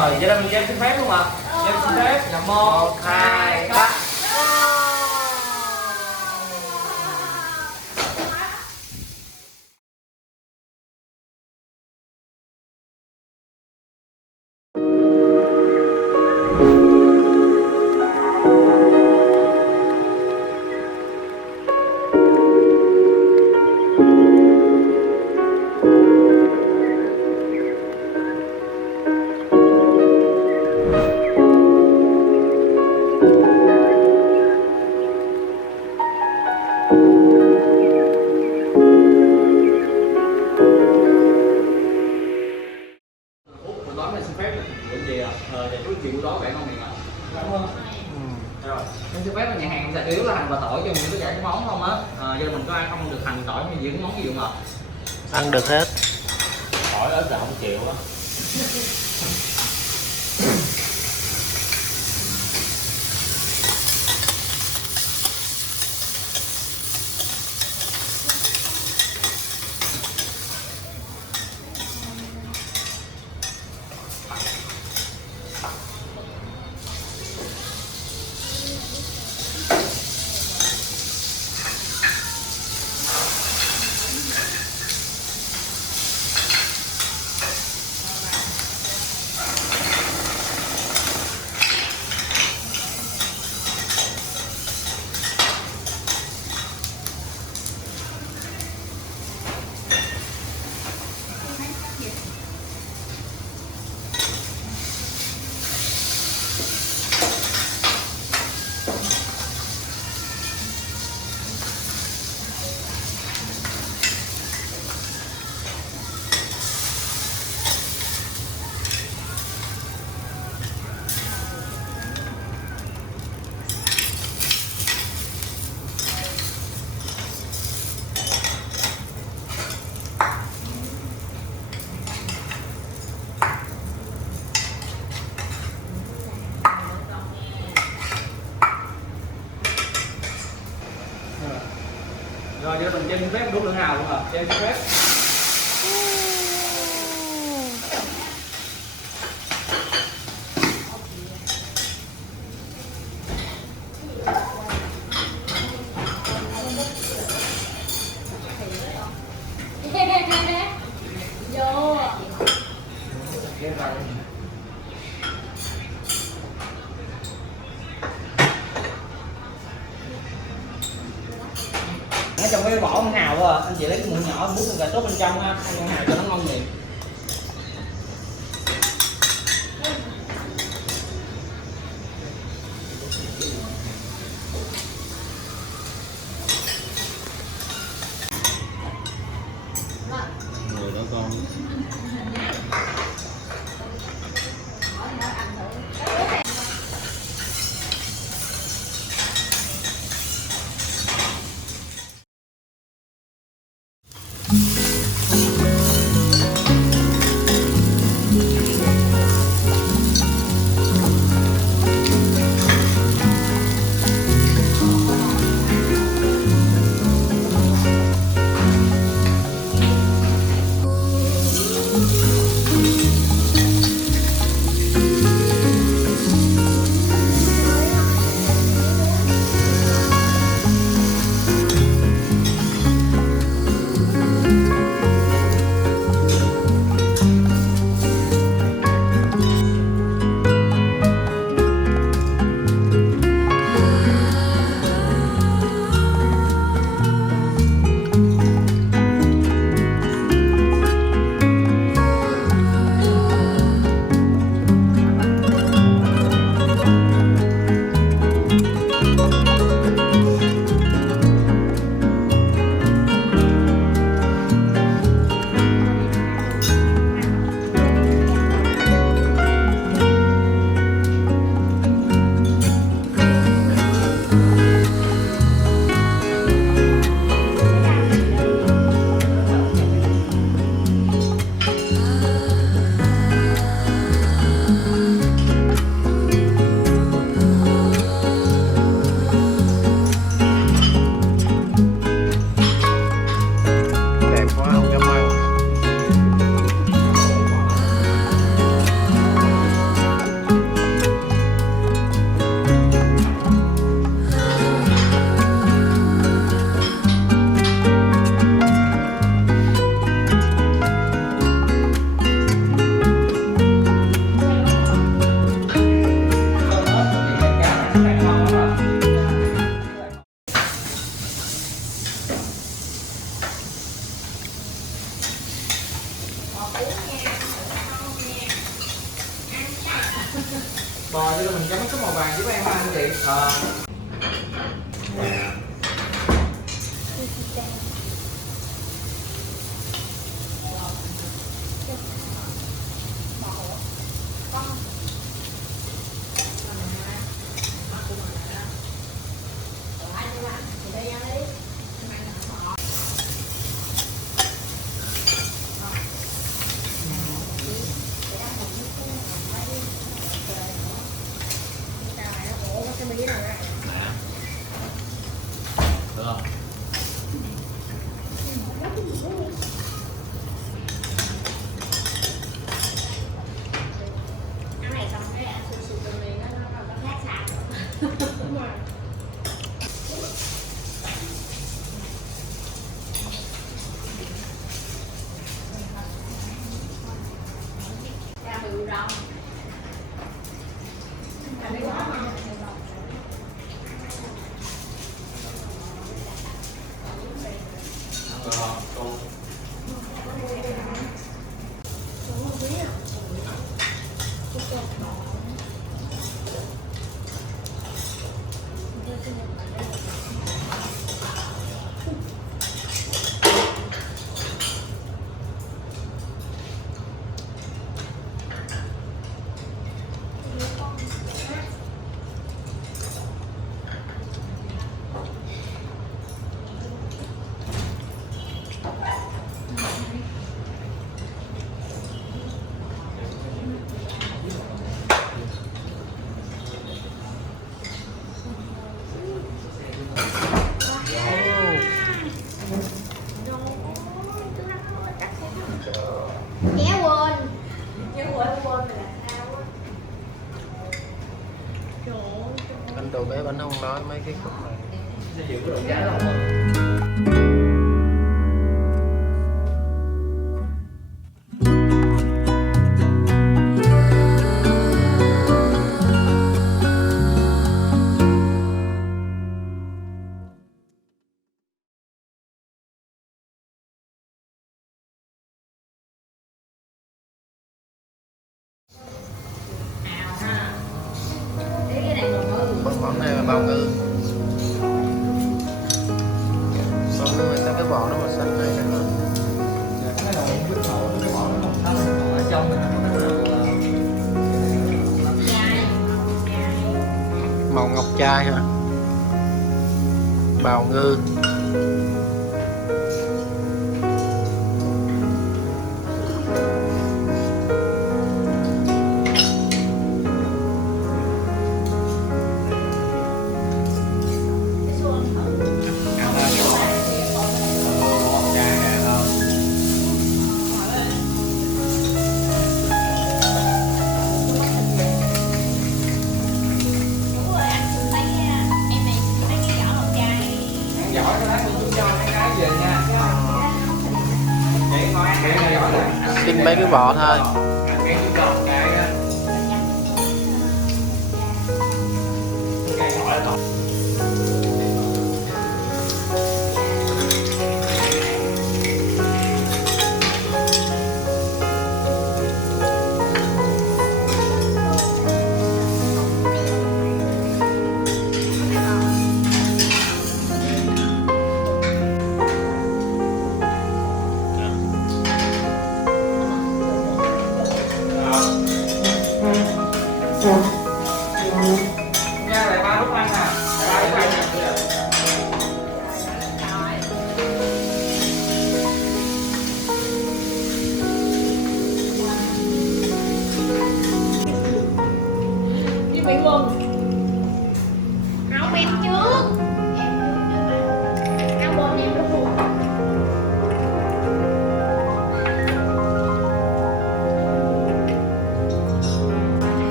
Rồi, giờ đây mình cho em xin phép luôn ạ. Cho em xin phép là 1, 2, 3. Mình xin phép chuyện gì à? Dạ chú chị buổi tối bạn ngon miệng à? Cảm ơn. Rồi, em xin phép là nhà hàng sẽ chủ yếu là hành và tỏi cho những tất cả cái món không á. Giờ mình có ai không được hành tỏi hay những món gì không ạ? Ăn được hết. Tỏi ít là không chịu á. Rồi giờ mình cho em xin phép đút lửa hào luôn à? Cho em xin phép. Vô. Ở trong cái vỏ con hào thôi à. Anh chị lấy cái muỗng nhỏ múc con cà sốt bên trong ha, ăn con hào cho nó ngon miệng. Người đó con. bò cho mình chấm cái sốt màu vàng giúp em ha anh chị. Được không? Ăn này xong cái ăn sườn từ miền nó khác sạc. Đúng rồi. Ra bự rong. Ăn cái đó mà. Được không? Cô. Anh đồ bé anh không nói mấy cái khúc này. Sẽ giữ cái độ cháy đó không? Món này là bào ngư. Bào ngư người ta cái vỏ nó màu xanh này đó. Cái đầu cái vỏ nó màu xanh, còn ở trong này nó Màu ngọc trai hả? Bào ngư. giỏi cái đấy mình cho mấy cái về nha. Vậy ngồi ăn cái giỏi là Xin mấy cái vỏ thôi. cái giòn cái giỏi là còn.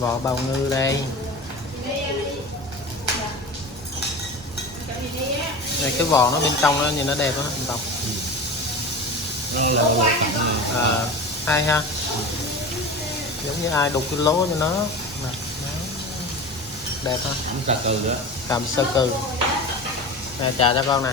Vỏ bào ngư đây. Này cái vỏ nó bên trong nó nhìn nó đẹp quá anh Tông. Hay ha. Giống như ai đục cái lỗ cho nó. Nè, đó. Đẹp ha. Cà cừ đó. Cầm sơ cừ. Nè chào cho con nè.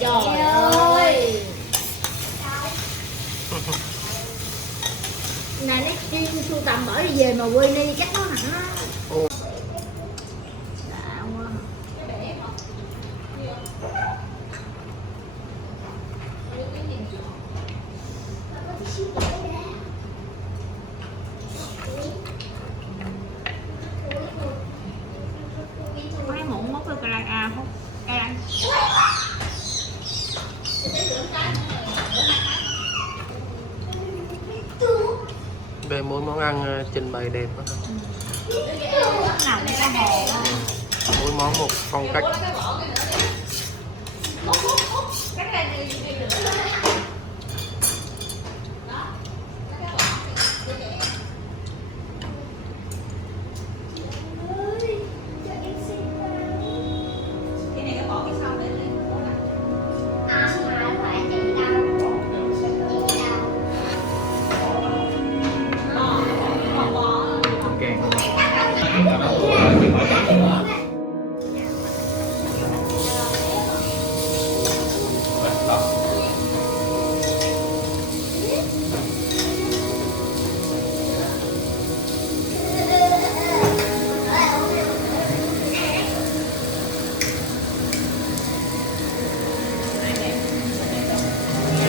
Trời ơi. Này nó chuyên sưu tầm bởi đi về mà quên đi chắc nó hả? Đã quá. Mấy muỗng móc cái cay à không? Cay. Về mỗi món ăn trình bày đẹp quá. Nào đây có hồ. Mỗi món một phong cách.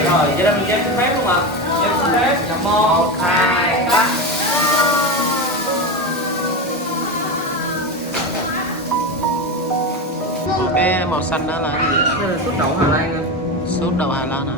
Rồi, vậy là mình chơi xin phép luôn ạ. Chơi xin phép là 1, 2, 3. Cái màu xanh đó là cái gì? Đây là sốt đậu Hà Lan. Sốt đậu Hà Lan hả?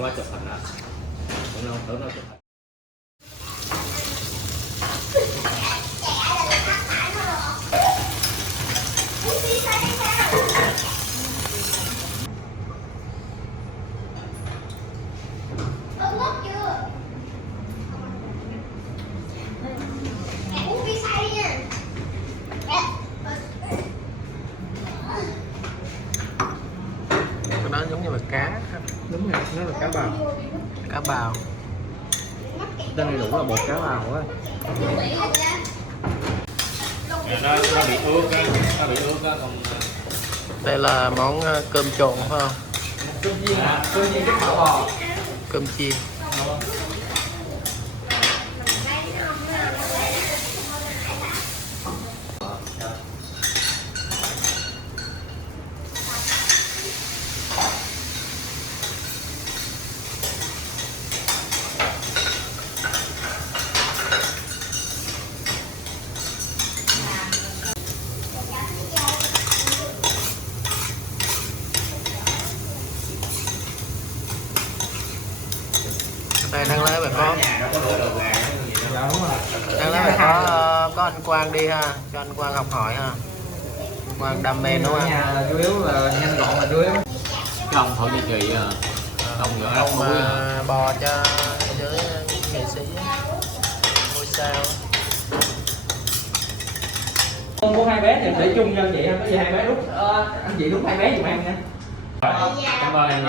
qua chụp hình hả? Tưởng đâu chụp hình. Cái đó giống như là cá. Đúng rồi, nó là cá bào. Cá bào. Tên này đủ là bột cá bào á. Nó bị ướt á, còn Đây là món cơm trộn phải không? cơm chiên cái phở bò. Cơm chiên. Đây đang lấy bài có. Dạ đúng rồi. Đang lấy bài có anh Quang đi ha, cho anh Quang học hỏi ha. Quang đam mê đúng không? Nhà là chủ yếu là nhanh gọn là chủ yếu. Không thôi như chị à. Ông mà bò cho giới nghệ sĩ ngôi sao. Mua 2 bé thì để chung cho anh chị ha, có gì 2 bé rút anh chị rút 2 bé giùm em nha. Cảm ơn em.